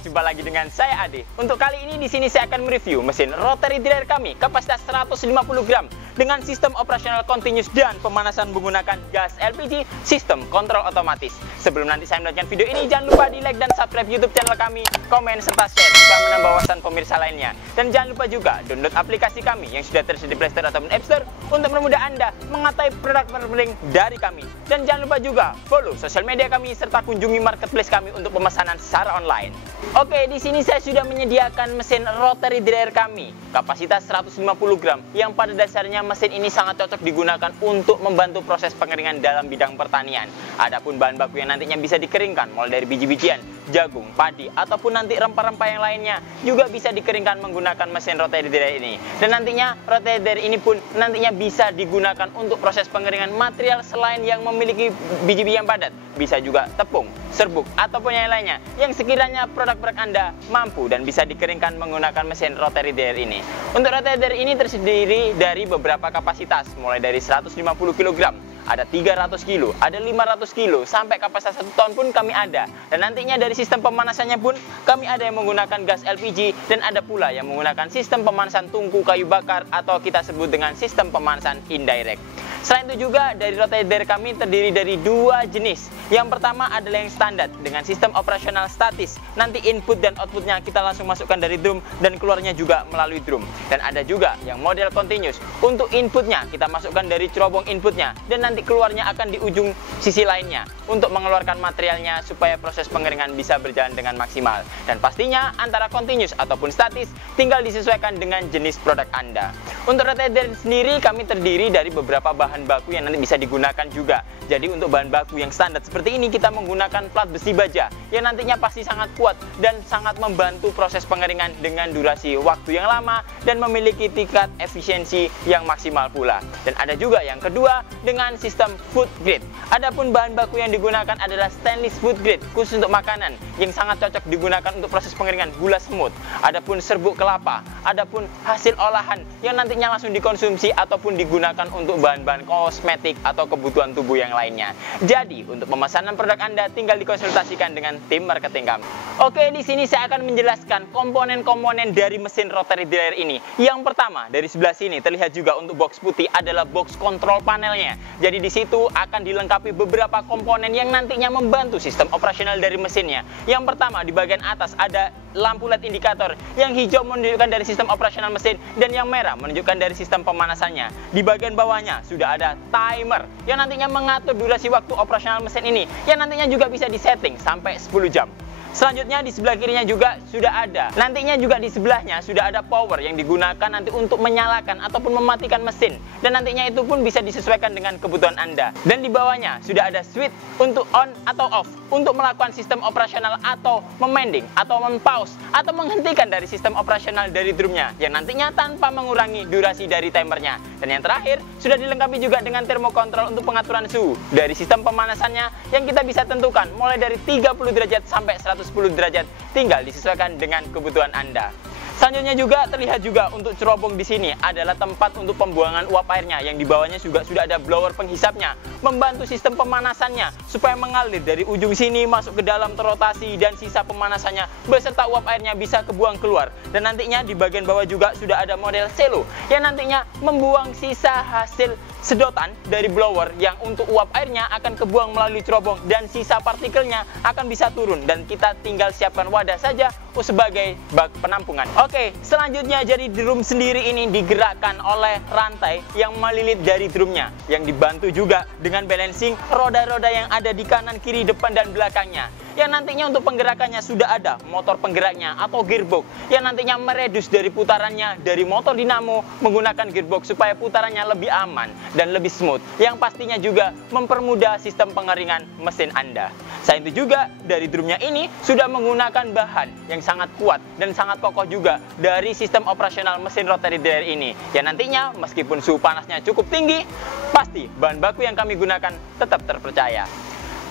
jumpa lagi dengan saya Ade. Untuk kali ini di sini saya akan mereview mesin rotary dryer kami kapasitas 150 gram dengan sistem operasional continuous dan pemanasan menggunakan gas LPG sistem kontrol otomatis. Sebelum nanti saya melanjutkan video ini, jangan lupa di like dan subscribe YouTube channel kami, komen serta share supaya menambah wawasan pemirsa lainnya. Dan jangan lupa juga download aplikasi kami yang sudah tersedia di Play Store ataupun App Store untuk mempermudah Anda mengetahui produk terbaru dari kami. Dan jangan lupa juga follow sosial media kami serta kunjungi marketplace kami untuk pemesanan secara online. Oke, di sini saya sudah menyediakan mesin rotary dryer kami kapasitas 150 gram yang pada dasarnya mesin ini sangat cocok digunakan untuk membantu proses pengeringan dalam bidang pertanian. Adapun bahan baku yang nantinya bisa dikeringkan mulai dari biji-bijian, jagung, padi ataupun nanti rempah-rempah yang lainnya juga bisa dikeringkan menggunakan mesin rotary dryer ini. Dan nantinya rotary dryer ini pun nantinya bisa digunakan untuk proses pengeringan material selain yang memiliki biji-biji yang padat, bisa juga tepung, serbuk ataupun yang lainnya yang sekiranya produk-produk Anda mampu dan bisa dikeringkan menggunakan mesin rotary dryer ini. Untuk rotary dryer ini terdiri dari beberapa kapasitas mulai dari 150 kg, ada 300 kilo, ada 500 kilo, sampai kapasitas 1 ton pun kami ada. Dan nantinya dari sistem pemanasannya pun kami ada yang menggunakan gas LPG dan ada pula yang menggunakan sistem pemanasan tungku kayu bakar atau kita sebut dengan sistem pemanasan indirect. Selain itu juga dari rotary dryer kami terdiri dari dua jenis. Yang pertama adalah yang standar dengan sistem operasional statis. Nanti input dan outputnya kita langsung masukkan dari drum dan keluarnya juga melalui drum. Dan ada juga yang model continuous. Untuk inputnya kita masukkan dari cerobong inputnya dan nanti keluarnya akan di ujung sisi lainnya untuk mengeluarkan materialnya supaya proses pengeringan bisa berjalan dengan maksimal. Dan pastinya antara continuous ataupun statis tinggal disesuaikan dengan jenis produk Anda. Untuk rotary dryer sendiri kami terdiri dari beberapa bahan baku yang nanti bisa digunakan juga. Jadi untuk bahan baku yang standar seperti ini kita menggunakan plat besi baja yang nantinya pasti sangat kuat dan sangat membantu proses pengeringan dengan durasi waktu yang lama dan memiliki tingkat efisiensi yang maksimal pula. Dan ada juga yang kedua dengan sistem food grade. Adapun bahan baku yang digunakan adalah stainless food grade khusus untuk makanan yang sangat cocok digunakan untuk proses pengeringan gula semut. Adapun serbuk kelapa, adapun hasil olahan yang nantinya langsung dikonsumsi ataupun digunakan untuk bahan-bahan kosmetik atau kebutuhan tubuh yang lainnya. Jadi untuk pemesanan produk Anda tinggal dikonsultasikan dengan tim marketing kami. Oke, di sini saya akan menjelaskan komponen-komponen dari mesin rotary dryer ini. Yang pertama dari sebelah sini terlihat juga untuk box putih adalah box control panelnya. Jadi di situ akan dilengkapi beberapa komponen yang nantinya membantu sistem operasional dari mesinnya. Yang pertama di bagian atas ada lampu LED indikator, yang hijau menunjukkan dari sistem operasional mesin dan yang merah menunjukkan dari sistem pemanasannya. Di bagian bawahnya sudah ada timer yang nantinya mengatur durasi waktu operasional mesin ini yang nantinya juga bisa disetting sampai 10 jam. Selanjutnya di sebelah kirinya juga sudah ada. Nantinya juga di sebelahnya sudah ada power yang digunakan nanti untuk menyalakan ataupun mematikan mesin. Dan nantinya itu pun bisa disesuaikan dengan kebutuhan Anda. Dan di bawahnya sudah ada switch untuk on atau off untuk melakukan sistem operasional atau memending atau mempause atau menghentikan dari sistem operasional dari drumnya yang nantinya tanpa mengurangi durasi dari timernya. Dan yang terakhir sudah dilengkapi juga dengan thermocontrol untuk pengaturan suhu dari sistem pemanasannya yang kita bisa tentukan mulai dari 30 derajat sampai 110 derajat, tinggal disesuaikan dengan kebutuhan Anda. Selanjutnya juga terlihat juga untuk cerobong di sini adalah tempat untuk pembuangan uap airnya yang di bawahnya juga sudah ada blower penghisapnya, membantu sistem pemanasannya supaya mengalir dari ujung sini masuk ke dalam terotasi dan sisa pemanasannya beserta uap airnya bisa kebuang keluar. Dan nantinya di bagian bawah juga sudah ada model selo yang nantinya membuang sisa hasil sedotan dari blower yang untuk uap airnya akan kebuang melalui cerobong dan sisa partikelnya akan bisa turun dan kita tinggal siapkan wadah saja sebagai bak penampungan. Oke, selanjutnya jadi drum sendiri ini digerakkan oleh rantai yang melilit dari drumnya yang dibantu juga dengan balancing roda-roda yang ada di kanan, kiri, depan, dan belakangnya. Yang nantinya untuk penggerakannya sudah ada motor penggeraknya atau gearbox yang nantinya meredus dari putarannya dari motor dinamo menggunakan gearbox supaya putarannya lebih aman dan lebih smooth, yang pastinya juga mempermudah sistem pengeringan mesin Anda. Selain itu juga dari drumnya ini sudah menggunakan bahan yang sangat kuat dan sangat kokoh juga dari sistem operasional mesin rotary dryer ini yang nantinya meskipun suhu panasnya cukup tinggi, pasti bahan baku yang kami gunakan tetap terpercaya.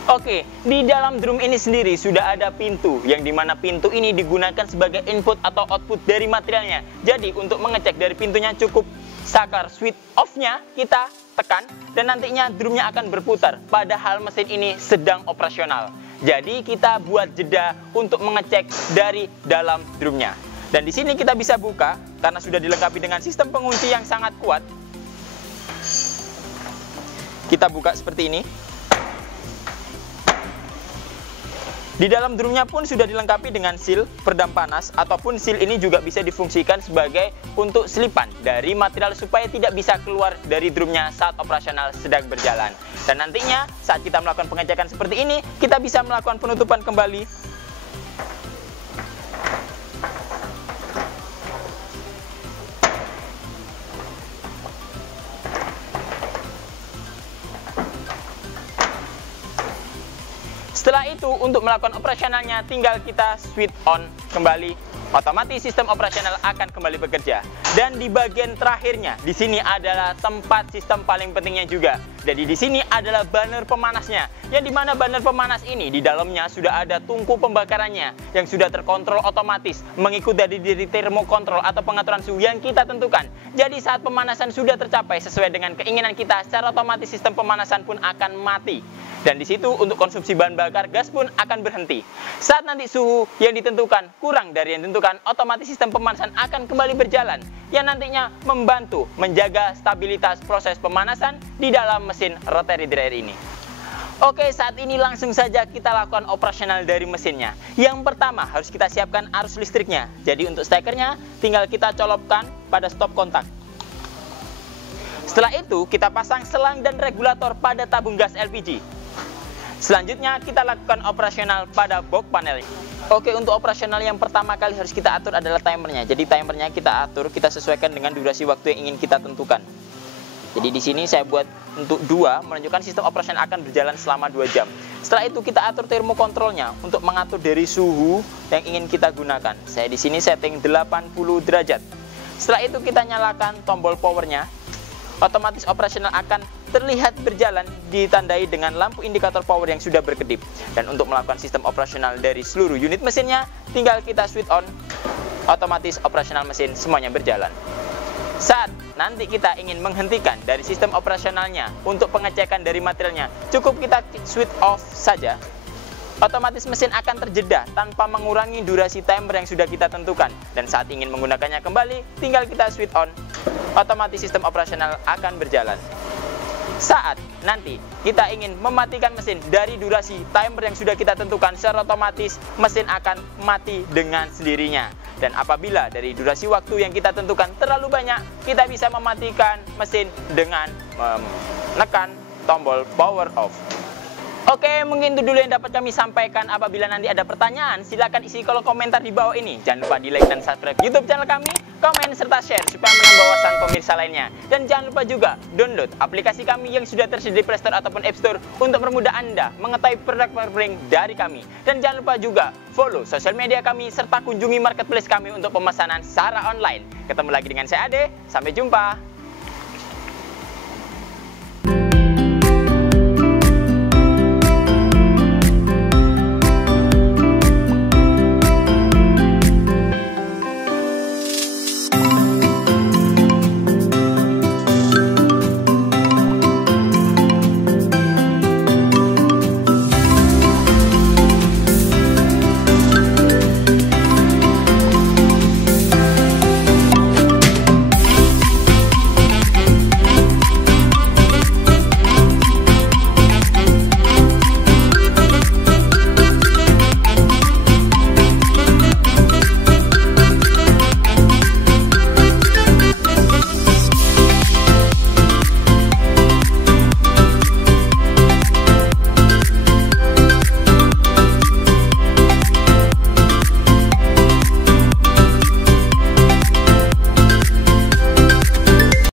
Oke, di dalam drum ini sendiri sudah ada pintu, yang dimana pintu ini digunakan sebagai input atau output dari materialnya. Jadi untuk mengecek dari pintunya cukup sakar switch off-nya kita tekan dan nantinya drumnya akan berputar padahal mesin ini sedang operasional. Jadi kita buat jeda untuk mengecek dari dalam drumnya. Dan di sini kita bisa buka karena sudah dilengkapi dengan sistem pengunci yang sangat kuat. Kita buka seperti ini. Di dalam drumnya pun sudah dilengkapi dengan seal peredam panas, ataupun seal ini juga bisa difungsikan sebagai untuk selipan dari material supaya tidak bisa keluar dari drumnya saat operasional sedang berjalan. Dan nantinya saat kita melakukan pengecekan seperti ini, kita bisa melakukan penutupan kembali. Setelah itu, untuk melakukan operasionalnya, tinggal kita switch on kembali. Otomatis sistem operasional akan kembali bekerja. Dan di bagian terakhirnya, di sini adalah tempat sistem paling pentingnya juga. Jadi di sini adalah burner pemanasnya. Yang dimana burner pemanas ini, di dalamnya sudah ada tungku pembakarannya yang sudah terkontrol otomatis, mengikuti dari termokontrol atau pengaturan suhu yang kita tentukan. Jadi saat pemanasan sudah tercapai sesuai dengan keinginan kita, secara otomatis sistem pemanasan pun akan mati. Dan di situ untuk konsumsi bahan bakar gas pun akan berhenti. Saat nanti suhu yang ditentukan kurang dari yang ditentukan, otomatis sistem pemanasan akan kembali berjalan, yang nantinya membantu menjaga stabilitas proses pemanasan di dalam mesin rotary dryer ini. Oke, saat ini langsung saja kita lakukan operasional dari mesinnya. Yang pertama harus kita siapkan arus listriknya. Jadi untuk stekernya tinggal kita colokkan pada stop kontak. Setelah itu kita pasang selang dan regulator pada tabung gas LPG. Selanjutnya kita lakukan operasional pada box panel. Oke, untuk operasional yang pertama kali harus kita atur adalah timernya. Jadi timernya kita atur, kita sesuaikan dengan durasi waktu yang ingin kita tentukan. Jadi di sini saya buat untuk 2, menunjukkan sistem operasional akan berjalan selama 2 jam. Setelah itu kita atur termokontrolnya untuk mengatur dari suhu yang ingin kita gunakan. Saya di sini setting 80 derajat. Setelah itu kita nyalakan tombol powernya. Otomatis operasional akan terlihat berjalan ditandai dengan lampu indikator power yang sudah berkedip. Dan untuk melakukan sistem operasional dari seluruh unit mesinnya, tinggal kita switch on. Otomatis operasional mesin semuanya berjalan. Saat nanti kita ingin menghentikan dari sistem operasionalnya untuk pengecekan dari materialnya, cukup kita switch off saja. Otomatis mesin akan terjeda tanpa mengurangi durasi timer yang sudah kita tentukan. Dan saat ingin menggunakannya kembali, tinggal kita switch on. Otomatis sistem operasional akan berjalan. Saat nanti kita ingin mematikan mesin dari durasi timer yang sudah kita tentukan, secara otomatis mesin akan mati dengan sendirinya. Dan apabila dari durasi waktu yang kita tentukan terlalu banyak, kita bisa mematikan mesin dengan menekan tombol power off. Oke, mungkin itu dulu yang dapat kami sampaikan. Apabila nanti ada pertanyaan, silakan isi kolom komentar di bawah ini. Jangan lupa di like dan subscribe YouTube channel kami, komen serta share supaya menambah wawasan pemirsa lainnya. Dan jangan lupa juga download aplikasi kami yang sudah tersedia di Play Store ataupun App Store untuk mempermudah Anda mengetahui produk-produk dari kami. Dan jangan lupa juga follow sosial media kami serta kunjungi marketplace kami untuk pemesanan secara online. Ketemu lagi dengan saya Ade, sampai jumpa.